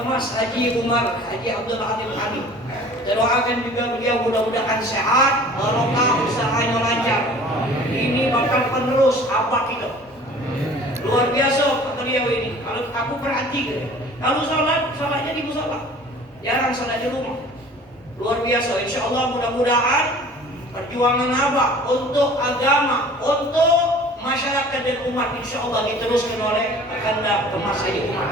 Kemas Haji Umar Haji Abdul Alim Hamid. Kita doakan juga beliau mudah-mudahan sehat, barokah, usahanya lancar. Ini bakal penerus abah kita. Luar biasa beliau ini. Kalau aku perhatikan, kalau sholatnya di musola, jarang sholat di rumah. Luar biasa. Insya Allah mudah-mudahan perjuangan abah untuk agama, untuk masyarakat dan umat insya Allah diteruskan oleh Akanda Kemas Haji Umar.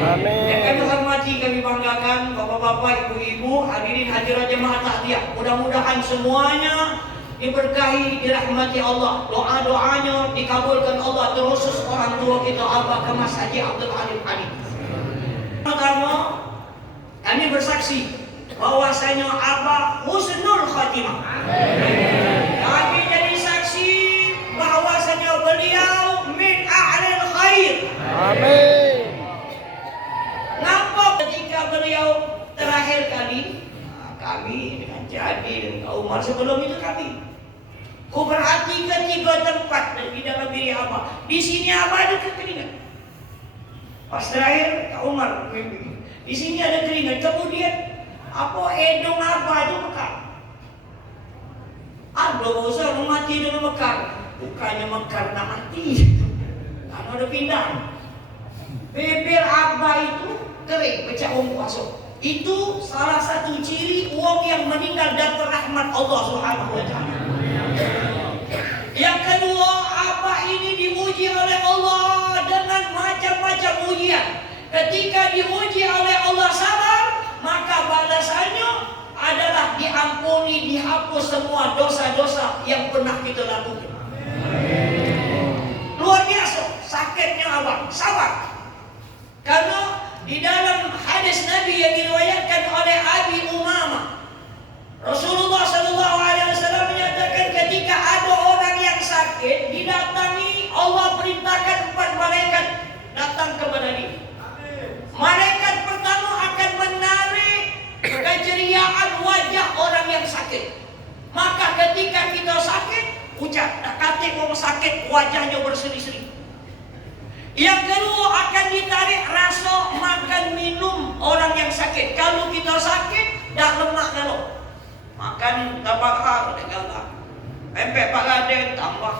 Amin. Yang kami hormati, kami banggakan bapak-bapak, ibu-ibu, hadirin hadirat jemaah takziah. Mudah-mudahan semuanya diberkahi, dirahmati Allah. Doa-doanya dikabulkan Allah, terkhusus orang tua kita Abah Kemas Haji Abdul Alim Hamid. Pertama, kami bersaksi bahwasanya Abah husnul khatimah. Kami jadi saksi bahwasanya beliau min a'lil khair. Amin. Ngapa ketika beliau terakhir kali, kami dengan Jadi dan Kak Umar sebelum itu kami, ku perhatikan 3 tempat di dalam diri Abah. Di sini Abah ada keringat. Pas terakhir Kak Umar, di sini ada keringat. Kemudian apa hidung Abah itu mekar. Abah usah mati dengan mekar. Bukannya mekar nak mati, karena ada pindah. Bibir Abah itu kering, pecah masuk. Itu salah satu ciri uang yang meninggal dapat rahmat Allah Subhanahu wa Ta'ala. Yang kedua, Abah ini diuji oleh Allah dengan macam-macam ujian. Ketika diuji oleh Allah sabar, maka balasannya adalah diampuni, dihapus semua dosa-dosa yang pernah kita lakukan. Luar biasa sakitnya Abah, sabar. Karena di dalam hadis Nabi yang diriwayatkan oleh Abi Umamah, Rasulullah SAW menyatakan ketika ada orang yang sakit didatangi, Allah perintahkan 4 malaikat datang kepada dia. Malaikat pertama akan menarik keceriaan wajah orang yang sakit. Maka ketika kita sakit, ucap, tak kata orang sakit wajahnya berseri-seri. Yang kedua akan ditarik rasa makan minum orang yang sakit. Kalau kita sakit, dah lemak kalau makan dapat hal dengan pempek Pak Laden tambah.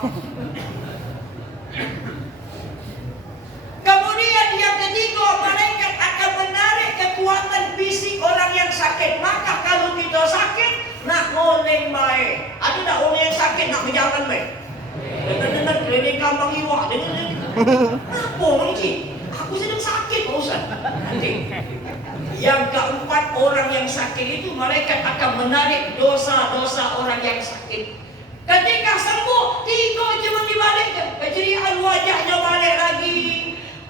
Kemudian yang ketiga, malaikat akan menarik kekuatan fisik orang yang sakit. Maka kalau kita sakit, nak ngoleng baik. Ada tak orang yang sakit nak berjalan baik? Dengar-dengar keliling kampung iwak, dengar-dengar. Apa orang ni? Aku sedang sakit Pak Ustaz. Yang keempat, orang yang sakit itu malaikat akan menarik dosa-dosa orang yang sakit. Ketika sembuh, 3 je dibalikkan. Keceriaan wajahnya balik lagi,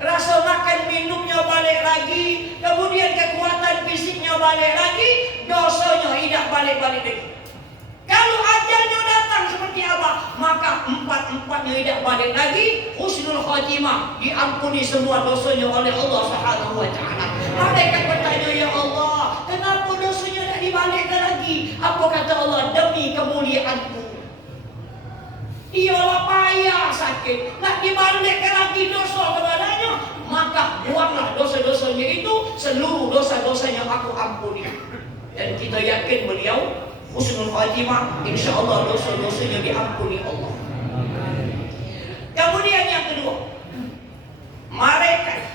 rasa makan minumnya balik lagi, kemudian kekuatan fisiknya balik lagi, dosanya tidak balik-balik lagi. Kalau ajalnya datang seperti apa, maka 4-4-nya tidak balik lagi, husnul khatimah, diampuni semua dosanya oleh Allah Subhanahu wa Ta'ala. Malaikat bertanya, ya Allah, kenapa dosanya tak dibalikkan lagi? Apa kata Allah? Demi kemuliaanmu. Ialah payah sakit, nak dibalikkan lagi dosa kepadanya, maka buanglah dosa-dosanya itu, seluruh dosa-dosanya aku ampuni. Dan kita yakin beliau husnul khatimah, insyaallah dosa-dosanya diampuni Allah. Kemudian yang kedua, malaikat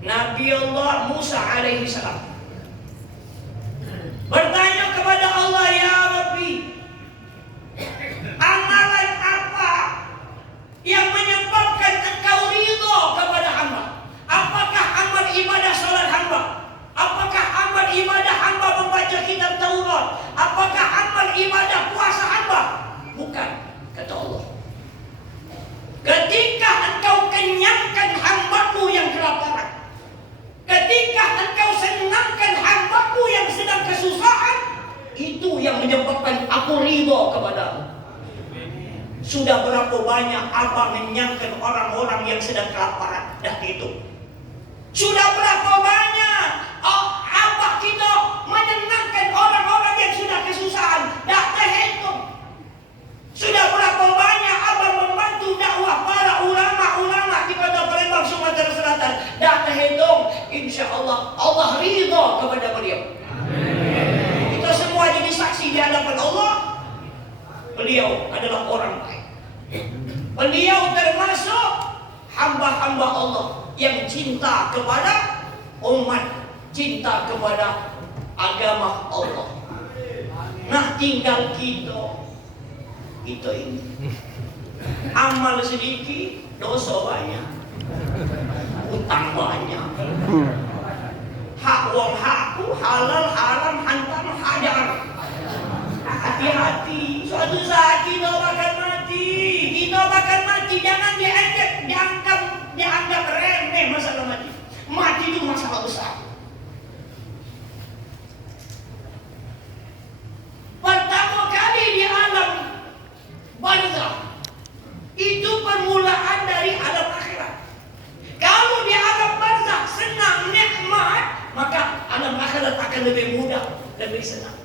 Nabi Allah Musa alaihi salam bertanya kepada Allah, ya Rabbi, amalan apa yang menyebabkan engkau ridha kepada hamba? Apakah amal ibadah salat hamba? Apakah amal ibadah hamba membaca kitab Taurat? Apakah amal ibadah puasa hamba? Bukan, kata Allah. Ketika engkau kenyangkan hambaku yang kelaparan, ketika engkau senangkan hambaku yang sedang kesusahan, itu yang menyebabkan aku ridha kepadamu. Sudah berapa banyak Abah mengenyangkan orang-orang yang sedang kelaparan? Dah itu. Sudah berapa banyak Abah kita menyenangkan orang-orang yang sudah kesusahan? Dah terhitung. Sudah berapa banyak Abah membantu dakwah para ulama-ulama di Kota Palembang, Sumatera Selatan? Dah terhitung. beliau adalah orang baik. Beliau termasuk hamba-hamba Allah yang cinta kepada umat, cinta kepada agama Allah. Nah, tinggal kita ini amal sedikit, dosa banyak, utang banyak, hak wong hakku, halal haram hantam hajar. Hati-hati, suatu saat kita bakal mati. Kita bakal mati, jangan dianggap remeh masalah mati. Mati itu masalah besar. Pertama kali di alam barzakh itu permulaan dari alam akhirat. Kalau di alam barzakh senang nikmat, maka alam akhirat akan lebih mudah, lebih senang.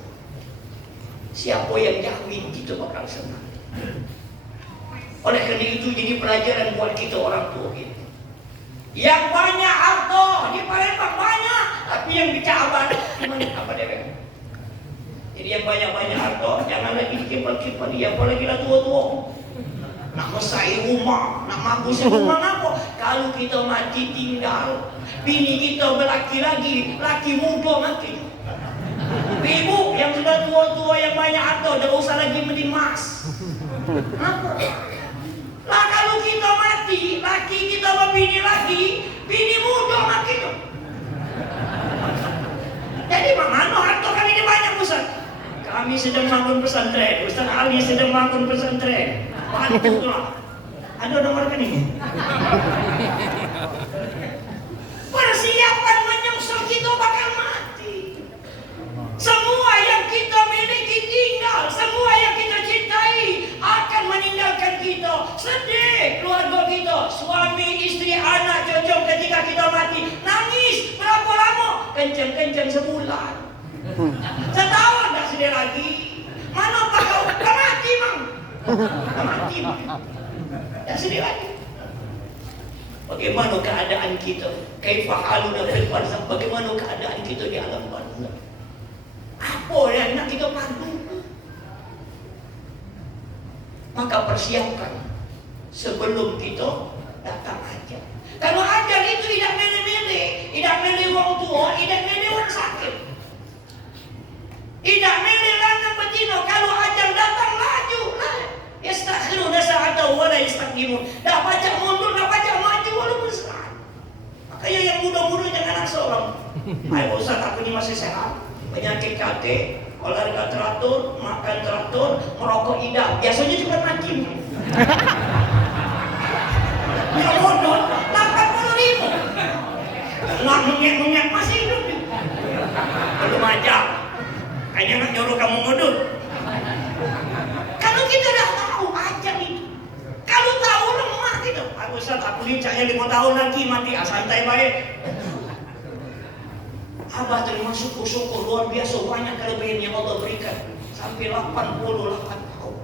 Siapa yang jamin kita bakal senang? Oleh karena itu jadi pelajaran buat kita orang tua kita. Yang banyak harta di Palembang banyak, tapi yang dicabar gimana apa dia? Jadi yang banyak-banyak harta jangan lagi dikipal-kipal, ya apalagi lah tua-tua. Nak mesai rumah, nak magus rumah apa? Kalau kita mati tinggal, bini kita berlaki lagi, laki muda mati. Ibu yang sudah tua-tua yang banyak harta, dah usah lagi mendimas. Apa? Lah kalau kita mati, laki kita berbini lagi, bini muda mati tu. Jadi mana harta kami ini banyak Ustaz? Kami sedang bangun pesantren, Ustaz Ali sedang bangun pesantren. Bantu lah. Ada nomor kan ini? Persiapan menyusul kita bakal mati. Semua yang kita miliki tinggal, semua yang kita cintai akan meninggalkan kita. Sedih keluarga kita, suami, istri, anak, cucu ketika kita mati. Nangis berapa lama? Kencang-kencang sebulan. Setahun tak sedih lagi. Mana pak kau? Kau mati mang. Kau mati mang. Tak sedih lagi. Bagaimana keadaan kita? Kaifa haluna fil barzakh? Bagaimana keadaan kita di alam barzakh? Apa yang nak kita bantu? Maka persiapkan sebelum kita datang ajal. Kalau ajal itu tidak milih-milih, tidak milih orang tua, tidak milih orang sakit, tidak milih lanang betina. Kalau ajal datang laju lah. Yastakhiruna sa'atan wa la yastaqdimun. Dah baca mundur, dah baca maju walaupun serat. Makanya yang muda-muda jangan asal. Ayo Ustaz, aku ini masih sehat. Penyakit kaki, olahraga teratur, makan teratur, merokok indah. Biasanya juga mati. Ya bodoh, 80.000. Nak menyak-menyak masih hidup. Belum aja. Kayaknya nak nyuruh kamu ngudut. Kalau kita dah tahu ajal itu, kalau tahu lemah gitu. Aku Ustaz, aku lincahnya 5 tahun lagi mati. Santai baik. Abah termasuk syukur luar biasa banyak kelebihan yang Allah berikan sampai 88 tahun.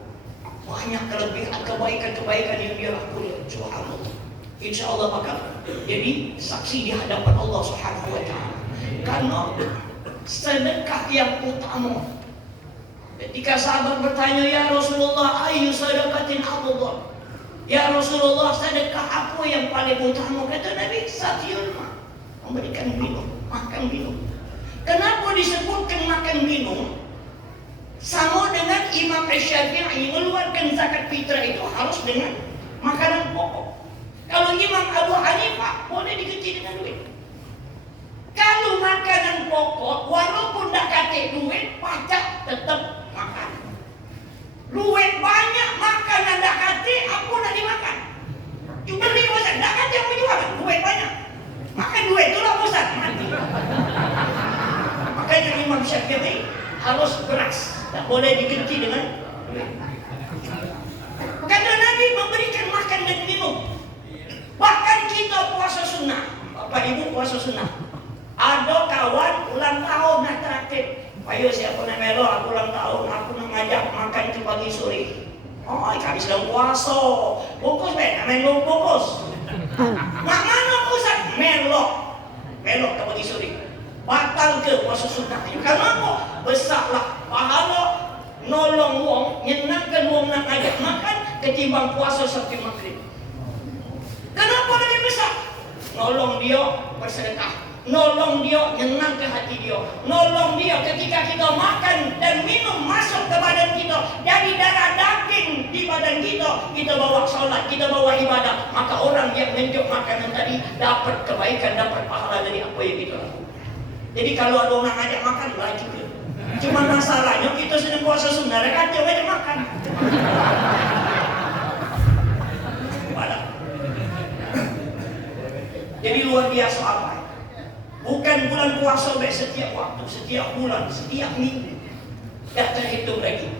Banyak kelebihan kebaikan yang dia lakukan. Subhanallah. Insya Allah bakal jadi saksi di hadapan Allah Subhanahu wa taala. Karena sedekah yang utama. Ketika sahabat bertanya, ya Rasulullah, ayu sedekatin afdal? Ya Rasulullah, sedekah apa yang paling utama? Kata Nabi, sakyul ma, memberikan minum, makan minum. Kenapa disebutkan makan minum? Sama dengan Imam Syafi'i mengeluarkan zakat fitrah itu harus dengan makanan pokok. Kalau Imam Abu Hanifah boleh diganti dengan duit. Kalau makanan pokok, walaupun tak kate duit, pajak tetap makan. Duit banyak, makanan tak kate, apa nak dimakan? Cuma beli Ustaz, tak kate apa jualan? Duit banyak. Makan duit itulah Ustaz, mati. Makanya Imam Syafi'i harus beras, tak boleh diganti dengan duit. Karena Nabi memberikan makan dan minum. Bahkan kita puasa sunnah, Bapak Ibu puasa sunnah. Ada kawan ulang tahun nak traktir. Ayo siapa nak melo, aku ulang tahun, aku nak ngajak makan ke pagi sore. Oh, kami sedang puasa. Bungkus melo bungkus. Mak mana Ustaz? Melok ke pagi sore. Batal ke puasa sunnah? Karena apa? Besarlah pahala nolong wong, nyenangkan wong nak ajak makan ketimbang puasa sampai maghrib. Kenapa lebih besar? Nolong dia bersedekah, nolong dia nyenang ke hati dia, nolong dia ketika kita makan dan minum masuk ke badan kita, dari darah daging di badan kita bawa salat, kita bawa ibadah, maka orang yang menjuk makanan tadi dapat kebaikan, dapat pahala dari apa yang kita lakukan. Jadi kalau ada orang ajak makan, laju dia. Cuma masalahnya kita sedang puasa sunnah, kata ajak makan. Jadi luar biasa apa? Bukan bulan puasa setiap waktu, setiap bulan, setiap minggu. Gak terhitung lagi.